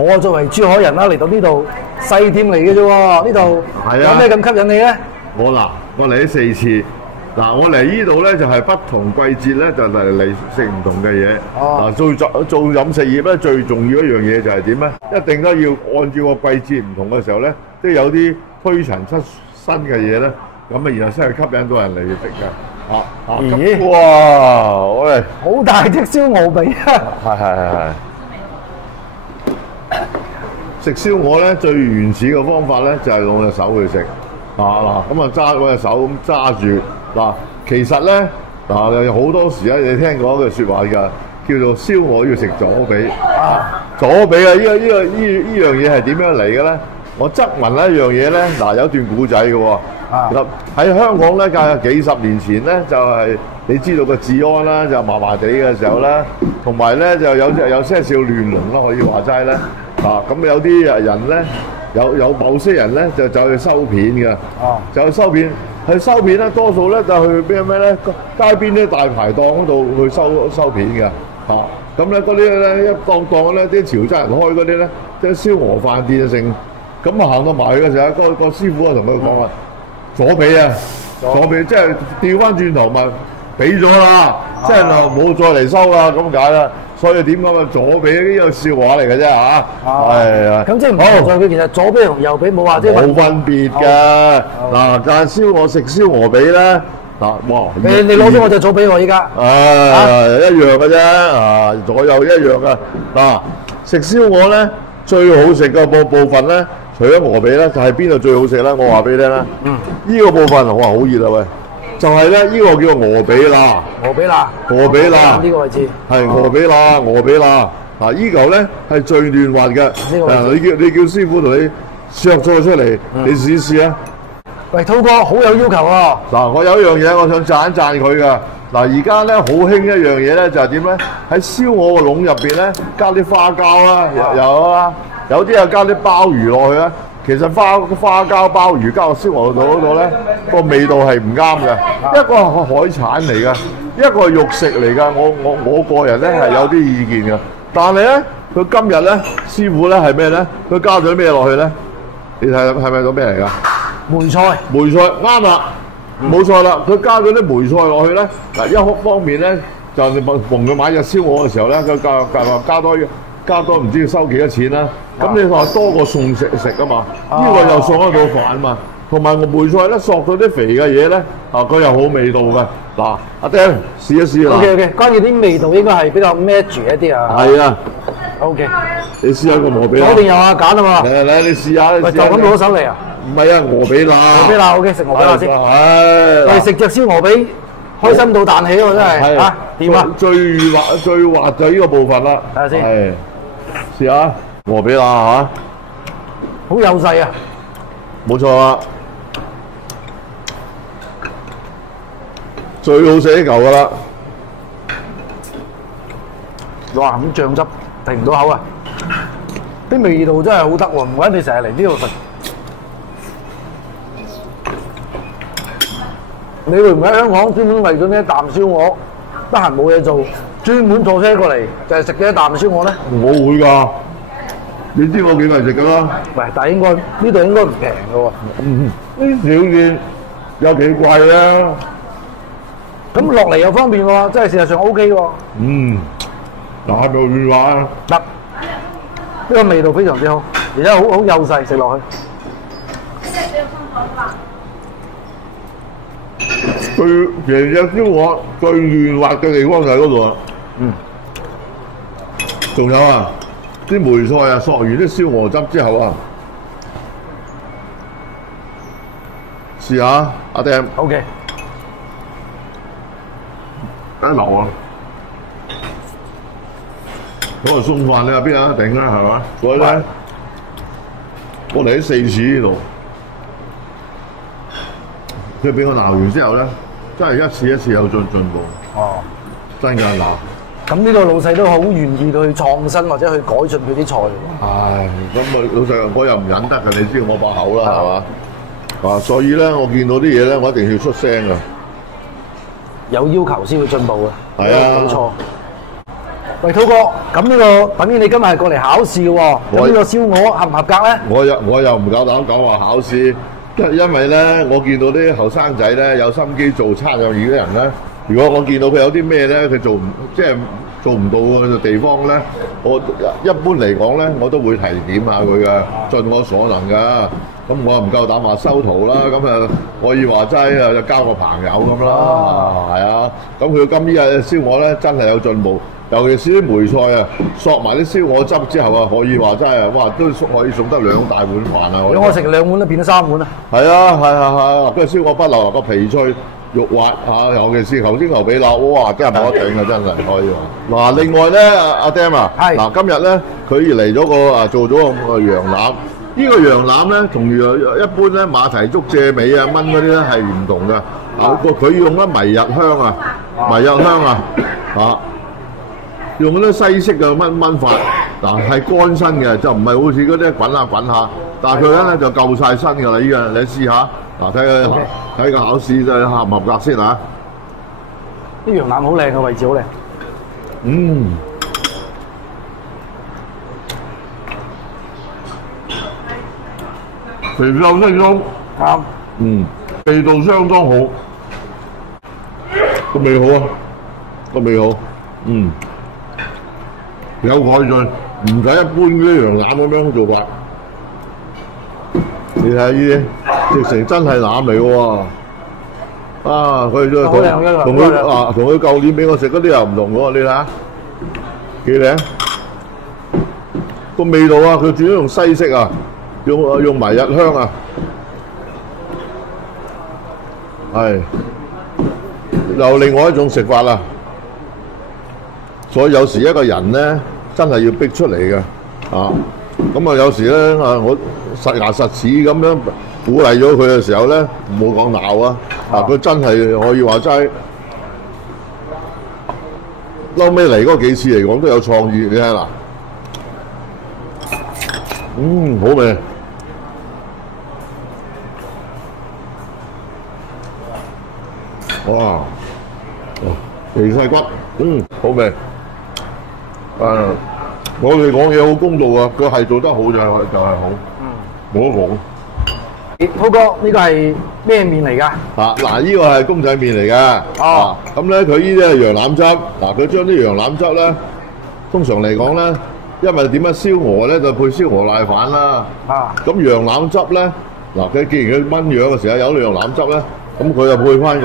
我作為珠海人啦，嚟到呢度細店嚟嘅啫喎，呢度有咩咁吸引你咧？我嚟咗4次。嗱，我嚟呢度咧就係不同季節咧就嚟食唔同嘅嘢。做飲食業咧最重要一樣嘢就係點咧？一定都要按照個季節唔同嘅時候咧，都有啲推陳出新嘅嘢咧，咁啊然後先係吸引到人嚟食嘅。咦！哇！喂，好大隻燒鵝髀啊！係。食燒鵝咧最原始嘅方法咧就係用隻手去食。咁啊攞隻手咁揸住。其實咧有好多時咧，你聽過一句説話㗎，叫做燒鵝要食左髀。左髀啊！呢樣嘢係點樣嚟嘅咧？我側聞一樣嘢咧，有段古仔嘅喎。喺香港咧，隔幾十年前咧，就係你知道個治安啦，就麻麻地嘅時候啦，同埋咧就有些少亂倫啦，可以話齋咧。咁有啲人咧，有某些人咧就走去收片嘅。就去收片。去收片咧，多數咧就去咩咧？街邊啲大排檔嗰度去收片嘅。咁咧嗰啲咧一檔咧啲潮州人開嗰啲咧，即係燒鵝飯店成。咁行到埋去嘅時候，個師傅啊同佢講話：左髀啊，左髀，即係調翻轉頭咪俾咗啦，即係冇再嚟收啦咁解啦。所以點講啊？左髀呢個笑話嚟嘅啫嚇。係啊。咁即係唔同在佢其實左髀同右髀冇話即係冇分別㗎。但係食燒鵝髀咧，哇！你攞咗我隻左髀喎依家。一樣嘅啫。左右一樣嘅。食燒鵝咧最好食嘅部分咧，除咗鵝髀咧，就係邊度最好食咧？我話俾你聽啦。呢個部分哇好熱啊喂！就係咧，呢個叫鵝髀啦。鵝髀啦。呢個位置。係鵝髀啦，鵝髀啦。呢嚿咧係最嫩滑嘅。你叫師傅同你削咗出嚟，你試一試啊！喂，滔哥好有要求喎。我有一樣嘢我想讚一讚佢㗎。而家咧好興一樣嘢咧，就係點咧？喺燒鵝個籠入邊咧，加啲花膠啦，有啲又加啲鮑魚落去啦。其實花膠、鮑魚加落燒鵝嗰度咧，個味道係唔啱嘅。一個係海產嚟㗎，一個係肉食嚟㗎。我個人咧係有啲意見㗎。但係咧，佢今日咧師傅咧係咩咧？佢加咗咩落去咧？你睇係咪到咩嚟㗎？梅菜啱啦，冇錯啦。佢加咗啲梅菜落去咧，一方面咧就逢佢買隻燒鵝嘅時候咧，佢加多唔知要收幾多錢啦。咁你話多個餸食啊嘛，呢個又送得到飯嘛。同埋個梅菜咧索咗啲肥嘅嘢咧，佢又好味道嘅。阿丁試一試啦。OK， 關鍵啲味道應該係比較 match 一啲啊。係啊。OK， 你試下個鵝髀。我一定有揀啊嘛。嚟，你試下。喂，就咁攞手嚟啊？唔係啊，鵝髀啦。OK， 食鵝髀啦先。喂，食隻燒鵝髀，開心到彈起喎，真係嚇掂啊！最滑就呢個部分啦。睇下先。試下鵝髀啦好幼細啊！冇錯啦。最好食呢嚿噶啦！哇！咁醬汁停唔到口啊！啲味道真係好得喎，唔怪得你成日嚟呢度食。你會唔會喺香港專門為咗呢一啖燒鵝，得閒冇嘢做，專門坐車過嚟就係食呢一啖燒鵝咧？我會㗎，你知我幾個人食㗎啦。喂，但係呢度應該唔平㗎喎。呢小店有幾貴啊？咁落嚟又方便喎，真係事實上 OK 喎。嗱，係咪亂話啊？得，呢個味道非常之好，而且好幼細，食落去。其實隻燒鵝最嫩滑嘅地方就喺嗰度啊。仲有啊，啲梅菜啊，索完啲燒鵝汁之後啊，試下阿丁。OK。一流啊！嗰個餸飯你話邊有得頂啊？係嘛？所以咧，我嚟咗4次呢度，佢俾我鬧完之後咧，真係一次一次有進步。真㗎鬧。咁呢個老細都好願意去創新或者去改進佢啲菜。咁老細我又唔忍得㗎，你知我把口啦，係嘛？所以咧，我見到啲嘢咧，我一定要出聲㗎。有要求先會進步嘅。係啊，冇錯。喂，滔哥，咁呢個等於你今日係過嚟考試嘅喎，咁呢個燒鵝合唔合格咧？我又唔夠膽講話考試，因為咧我見到啲後生仔咧有心機做餐飲業嘅人咧，如果我見到佢有啲咩咧，佢做唔到嘅地方咧，我一般嚟講咧，我都會提點下佢嘅，盡我所能㗎。咁我又唔夠膽話收徒啦，咁啊可以話齋啊交個朋友咁啦，係啊。咁佢今日燒鵝咧真係有進步，尤其是啲梅菜啊，索埋啲燒鵝汁之後啊，可以話真係哇都可以送得2大碗飯啊！如果我食2碗都變咗3碗啊！係啊，係，跟住燒鵝不流個皮脆。肉滑嚇，尤其是頭先牛髀腩，哇！真係冇得頂啊，真係可以話。嗱，另外咧，阿 Dam 啊，嗱今日咧佢嚟咗個做咗個羊腩，呢個羊腩咧同一般咧馬蹄竹蔗尾啊炆嗰啲咧係唔同嘅。佢用咗迷日香啊，用嗰啲西式嘅炆法，嗱係乾身嘅，就唔係好似嗰啲滾下，但係佢咧就夠晒身㗎啦，依個你試下。嗱，睇個考試就合唔合格先嚇。啲羊腩好靚，個位置好靚。肥瘦適中，啱。味道相當好，個味好啊，有改進，唔使一般嗰啲羊腩咁樣做法。你睇下呢啲，直情真係腩嚟喎！啊，佢同佢舊年俾我食嗰啲又唔同喎，你睇下幾靚個味道啊！佢轉咗用西式啊，用迷日香啊，係又另外一種食法啦。所以有時一個人咧，真係要逼出嚟嘅啊！咁啊，有時咧我實牙實齒咁樣鼓勵咗佢嘅時候咧，唔好講鬧啊！佢真係可以話齋，嬲尾嚟嗰幾次嚟講都有創意，你睇嗱，好味，哇，肥細骨，好味，我哋講嘢好公道啊！佢係做得好就係好，冇得講。滔哥，呢個係咩麵嚟㗎？嗱，呢個係公仔麵嚟㗎。咁咧佢呢啲係羊腩汁。嗱，佢將啲羊腩汁咧，通常嚟講咧，因為點樣燒鵝咧就配燒鵝瀨飯啦。咁羊腩汁咧，嗱佢既然佢炆羊嘅時候有羊腩汁咧，咁佢就配翻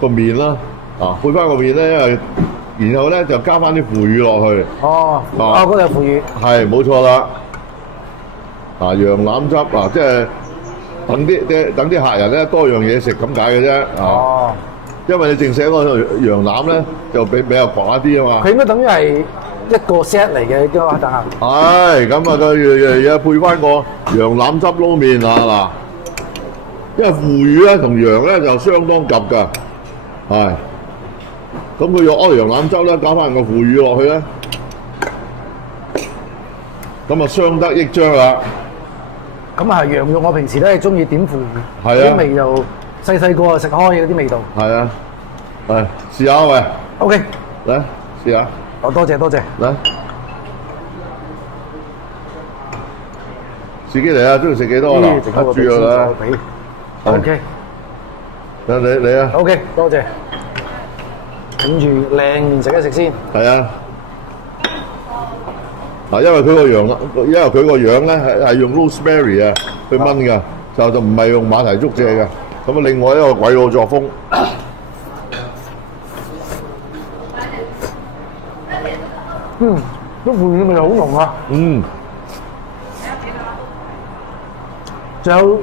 個麵啦。配翻個麵咧，因為然後咧就加翻啲腐乳落去。嗰度有腐乳。係，冇錯啦。羊腩汁即係等啲客人咧多樣嘢食咁解嘅啫。因為你淨食一個羊腩咧，就比較寡啲啊嘛。佢應該等於係一個 set 嚟嘅，應該等下。係咁啊，佢配翻個羊腩汁撈麵嗱，因為腐乳咧同羊咧就相當夾㗎，係。咁佢用羊腩汁咧，加翻個腐乳落去咧，咁啊相得益彰啦。咁啊係羊肉，我平時都係中意點腐乳，啲味就細個啊食開嘅啲味道。係啊，試下喂。OK，嚟試下。多謝。嚟，自己嚟啊！中意食幾多啊？嗱，住咗啦。OK，你啊。OK，多謝。諗住靚麵食一食先。係啊，因為佢個樣咧係用 rosemary 啊去炆㗎，就唔係用馬蹄竹蔗嘅。咁啊，另外一個鬼佬作風。啲腐乳味好濃啊。仲有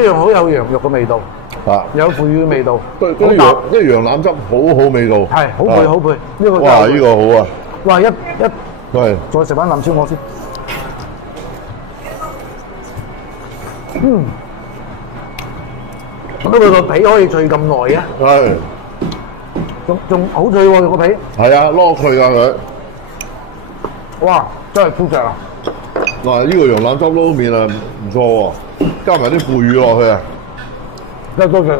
一樣好有羊肉嘅味道。有腐乳嘅味道，啲羊腩汁好好味道，係好配，呢個哇呢個好啊！哇係，再食翻腩燒鵝先，不過個皮可以脆咁耐啊！係，仲好脆喎個皮，係啊，攞脆㗎佢，哇真係超正啊！嗱呢個羊腩汁撈麵啊唔錯喎，加埋啲腐乳落去啊！多謝你，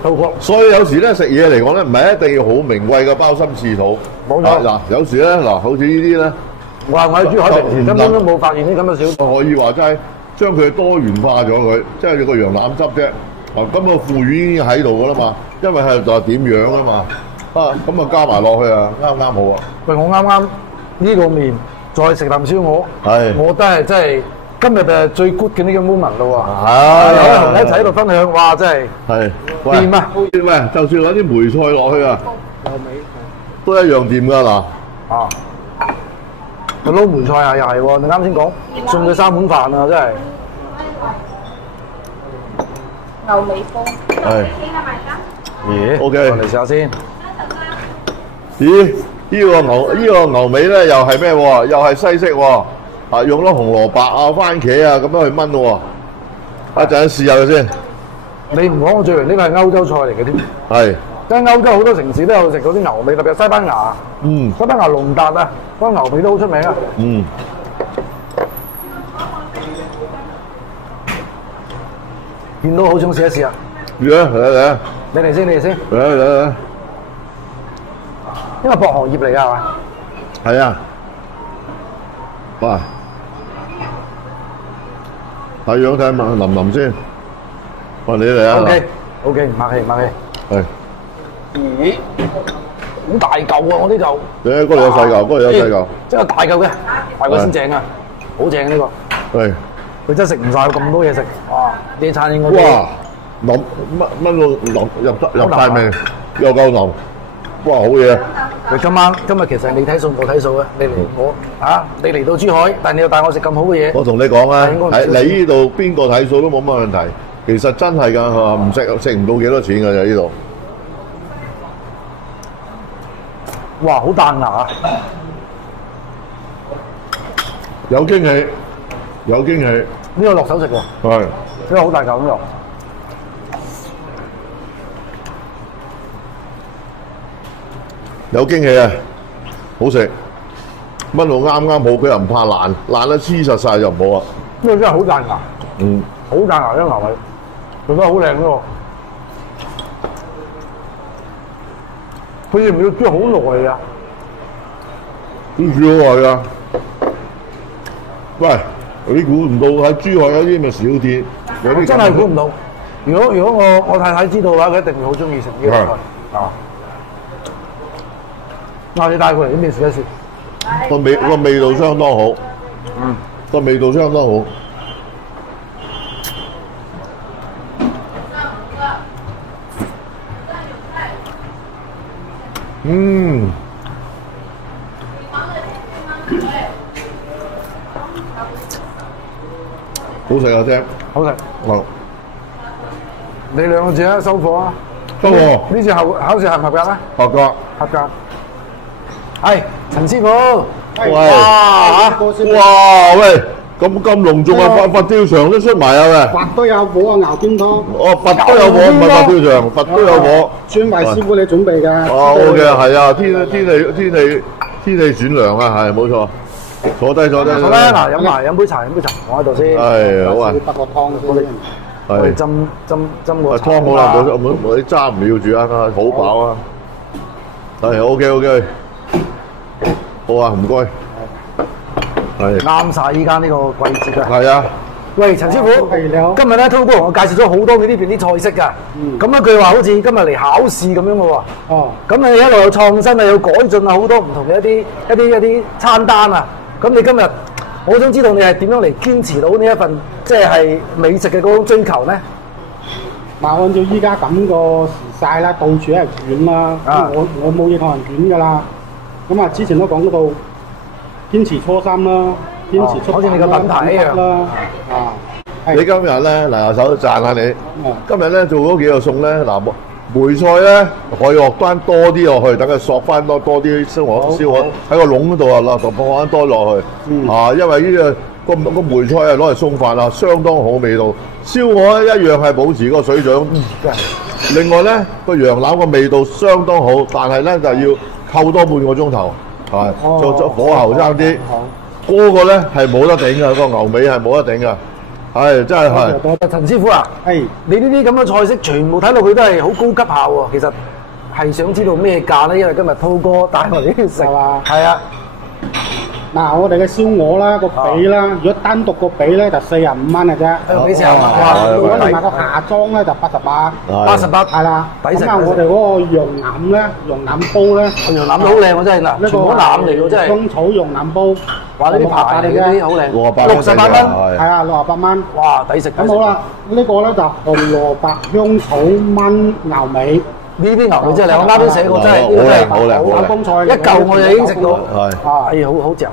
透過。所以有時咧食嘢嚟講咧，唔係一定要好名貴嘅鮑參翅肚，冇錯。嗱，有時咧嗱，好似呢啲咧，我喺珠海平時根本都冇發現啲咁嘅小可以話齋將佢多元化咗佢，即係個羊腩汁啫。咁個腐乳已經喺度噶啦嘛，因為係就係點樣啊嘛。咁啊加埋落去啊，啱啱好啊。喂，我啱啱呢個麵再食啖燒鵝，我都係真係今日係最 good 嘅呢個 moment 咯喎。有同你一齊喺度分享，哇！真係掂啊！喂，就算攞啲梅菜落去啊，都一樣掂㗎嗱。佢撈梅菜啊，又係喎！你啱先講送佢3碗飯啊，真係。牛尾煲。係。咦 ？OK。我嚟試下先。咦？呢個牛尾咧又係咩喎？又係西式喎。用咗紅蘿蔔啊、番茄啊咁樣去炆喎。一陣試下佢先。你唔講我最以為呢個係歐洲菜嚟嘅添。係。即係歐洲好多城市都有食嗰啲牛尾，特別係西班牙。西班牙隆達啊，嗰牛尾都好出名啊。見到好想試一試啊！嚟！你嚟先。嚟！因為薄荷葉嚟㗎係嘛？係啊。喂，睇樣睇下淋先。喂，你嚟啊 ！OK，唔客氣。係。咦？好大嚿啊！我呢嚿。嗰度有細嚿，即係大嚿嘅，大嚿先正啊！好正呢個。係。佢真係食唔晒咁多嘢食，哇！呢餐應該哇，腍炆到入晒味，又夠腍，哇好嘢！你今日其實你睇數我睇數啊！你嚟到珠海，但係你又帶我食咁好嘅嘢。我同你講啊，喺你呢度邊個睇數都冇乜問題。其實真係㗎，唔食唔到幾多錢㗎就呢度。哇！好彈牙啊！有驚喜。呢個落手食喎。係。呢個好大嚿咁肉。有驚喜啊！好食，炆到啱啱好，佢又唔怕爛得黐實晒就唔好啊！呢個真係好彈牙。好彈牙呢個牛尾，做得好靚喎。佢要唔要煮好耐啊？都煮好耐㗎。喂！你估唔到喺珠海有啲咪小店，我真係估唔到。如果我太太知道嘅話，佢一定會好中意食呢個菜。你帶佢嚟呢邊試一試。個味道相當好。個味道相當好。好食啊，姐！好食。你2個字啊，收貨啊！收貨。呢次考試合唔合格啊？合格。合格。係陳師傅。哇！喂，咁隆重啊！佛跳牆都出埋啊！喂。佛都有火啊，牛肩湯。哦，佛都有火，唔係佛跳牆，佛都有火。專為師傅你準備㗎。好嘅，係啊，天氣轉涼啊，係冇錯。坐低。好啦，嗱，飲杯茶，我喺度先。係好啊。得個湯先。我哋斟個湯好啦，冇啲渣唔要住啊，好飽啊。係 OK。好啊，唔該。係。啱晒依家呢個季節啊。係啊。喂，陳師傅，今日咧滔哥同我介紹咗好多你呢邊啲菜式㗎。咁一句話好似今日嚟考試咁樣嘅喎。咁你一路有創新啊，有改進啊，好多唔同嘅一啲餐單啊。咁你今日，我想知道你係點樣嚟堅持到呢一份即係美食嘅嗰種追求咧？嗱，按照依家咁個時勢啦，到處係卷啦，我冇嘢同人卷㗎啦。咁啊，之前都講到堅持初心啦，堅持出品啦。你今日咧嗱，阿手讚下你。今日咧做嗰幾個餸咧，嗱梅菜咧可以落翻多啲落去，等佢索翻多啲燒鵝喺個籠嗰度啊，放翻多落去。因為呢個梅菜啊攞嚟餸飯啊，相當好味道。燒鵝一樣係保持個水準。另外咧個羊腩個味道相當好，但係咧就要扣多半個鐘頭，做火候爭啲。嗰個咧係冇得頂㗎，個牛尾係冇得頂㗎。係真係。陳師傅啊，你呢啲咁嘅菜式全部睇落去都係好高級下喎。其實係想知道咩價咧？因為今日滔哥帶我哋去食，係嘛？係啊。嗱，我哋嘅燒鵝啦，個髀啦，如果單獨個髀咧就45蚊嘅啫。幾時啊？如果你買個下裝咧就88，係啦。抵食。咁啊，我哋嗰個羊腩咧，羊腩煲咧，羊腩都好靚喎，真係嗱，全部腩嚟喎，真係。香草羊腩煲，哇！呢啲排嚟嘅啲好靚，68蚊，係啊，68蚊。哇！抵食。咁好啦，呢個咧就紅蘿蔔香草炆牛尾。呢啲牛尾真係靚，我啱啱寫過真係呢個真係好靚，手工菜，一嚿我就已經食到。係，哎呀，好正。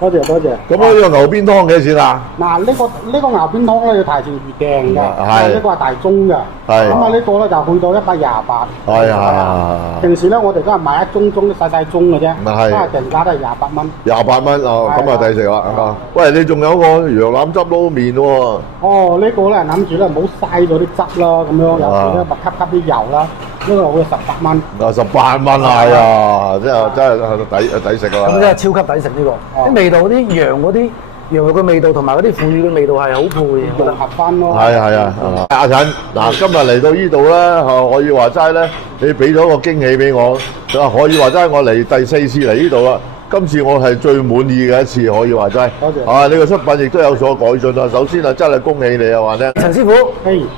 多謝多謝。咁呢個牛邊湯幾錢啊？嗱，呢個牛邊湯咧要提前預訂嘅，呢個係大盅嘅。係。咁啊，呢個咧就去到128。係啊。平時咧，我哋都係買一盅啲細盅嘅啫。係。都係定價都係28蚊。28蚊哦，咁啊抵食啦。喂，你仲有個羊腩汁撈麵喎？哦，呢個咧諗住咧唔好嘥咗啲汁啦，咁樣有時咧咪吸啲油啦。呢個會18蚊。18蚊係啊，真係抵食啊！咁真係超級抵食呢個，啲味道啲羊嗰啲羊肉嘅味道同埋嗰啲腐乳嘅味道係好配嘅，我覺得合翻咯。係啊，阿陳嗱，今日嚟到呢度咧，可以話齋咧，你俾咗個驚喜俾我，可以話齋我嚟第4次嚟呢度啦。今次我係最滿意嘅一次，可以話齋。多謝。你個出品亦都有所改進啦。首先啊，真係恭喜你啊，話咧。陳師傅，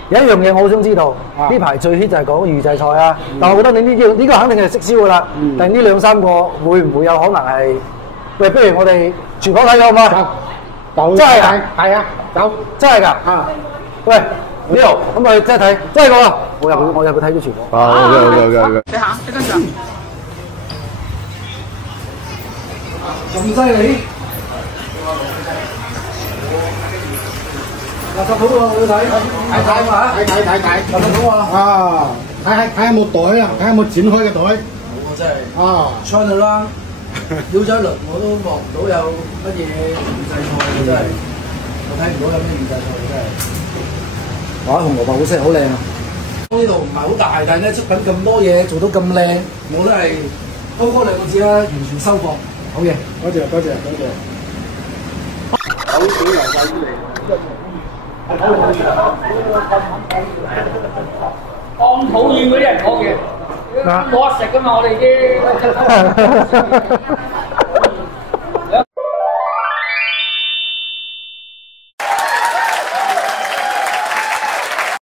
有一樣嘢我好想知道，呢排最 hit 就係講預製菜啊。但我覺得你呢個肯定係識燒噶啦。但係呢2-3個會唔會有可能係？喂，不如我哋廚房睇咗好嗎？走。真係㗎？係啊，走。真係㗎？啊。喂，呢度咁我哋真係睇，真係㗎喎。我入去睇咗廚房。OK。你行，即跟上。咁犀利！垃圾桶喎，我要睇，睇嘛？睇。垃圾桶啊！啊，睇下有冇袋啊？睇下有冇剪開嘅袋。冇啊，真係。啊 ，China 啦，繞咗一輪我都望唔到有乜嘢預製菜嘅，真係。我睇唔到有咩預製菜嘅，真係。哇！紅蘿蔔好色，好靚啊！呢度唔係好大，但係咧出品咁多嘢，做到咁靚，我都係高2個字啦，完全收貨。好嘢，多謝。好少油晒出嚟。咁討厭嗰啲人講嘢，冇得食噶嘛，我哋啲。